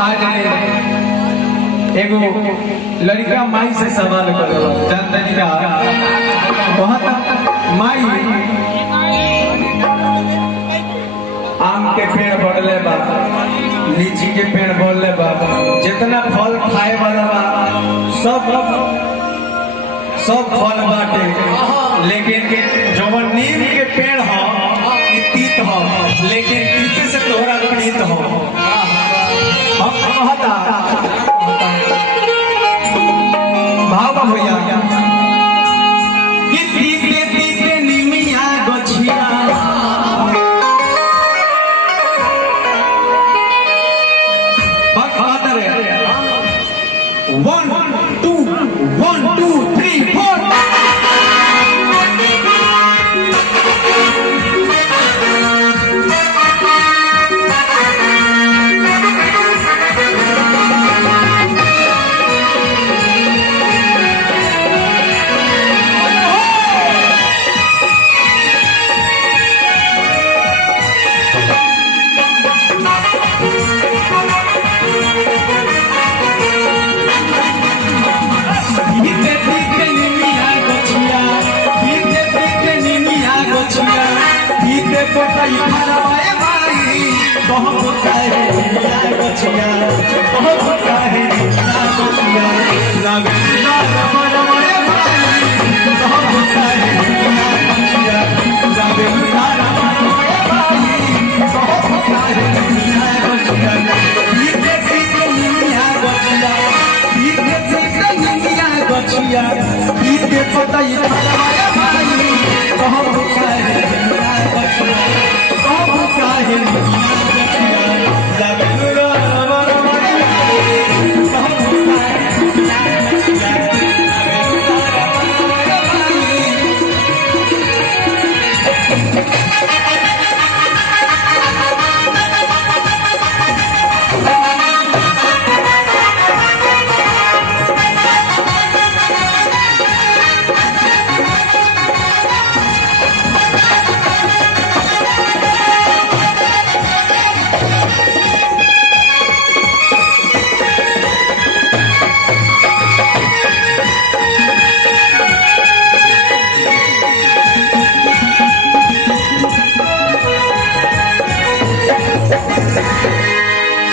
आज एगो लड़का माई से सवाल करो जानते का बहुत माई आम के पेड़ बढ़ले बा, लीची के पेड़ बढ़ले बा, जितना फल खाए वाला बा सब फल बाटे, लेकिन जवन नीम के पेड़ हो तीत हो, लेकिन तीत से तोहरा प्रीत हो। हम कहता भाव भैया कि तीते तीते निमिया गछिया One, two, three, four.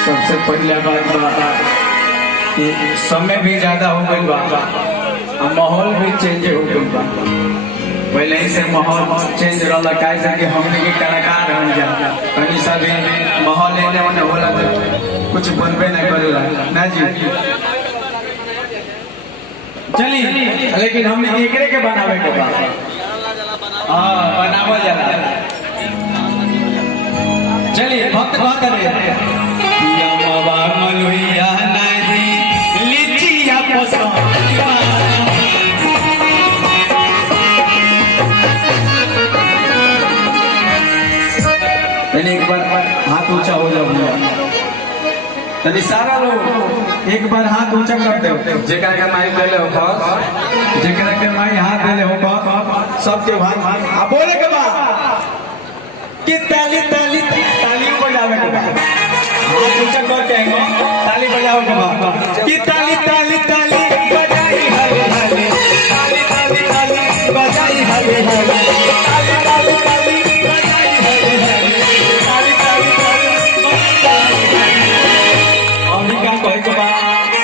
सबसे पहले बात कि समय भी ज्यादा हो गई बा, माहौल भी चेंज हो गई बा। पहले ही से माहौल चेंज रहा कि हमने के कलाकार हो जा कहीं सा भी माहौल लेने होने होला तो कुछ बनबे नहीं करेला ना जी। चली लेकिन हमने एकरे के बनावे के बा, हाँ बनावल जाला। चलिए भक्त कहते रहे मलुइया नहीं लीचिया पसंद एक बार हाथ ऊंचा हो जाओ तभी सारा लोग एक बार हाथ ऊंचा कर दे, जेकरा के माई देले हो जेकरा के माई हाथ देले हो सबके हाथ बोले के बाद कि ताली ताली ताली बजावे के बाद ऊंचा कर देंगे, ताली बजाओ के बाद कि ताली ताली ताली बजाई हले हले, ताली ताली ताली बजाई हले हले, ताली ताली ताली बजाई हले हले, ताली ताली ताली बजाई हले। और का कोई के बाद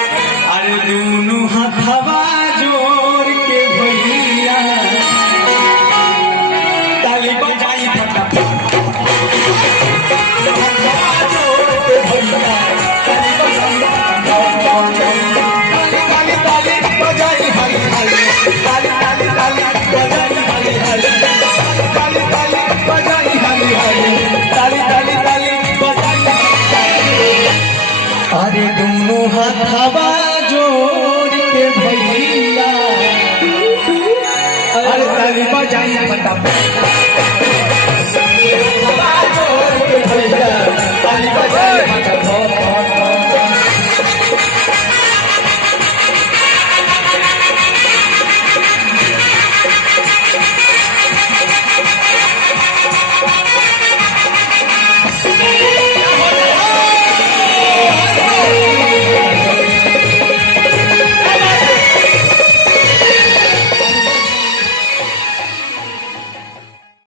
अरे दोनों हाथवा जोड़ के भैया ताली बजाई फटाफट अरे दोनों हाथवा जोड़ के भैया अरे ताली बजाई फटाफट जोड़ के भैया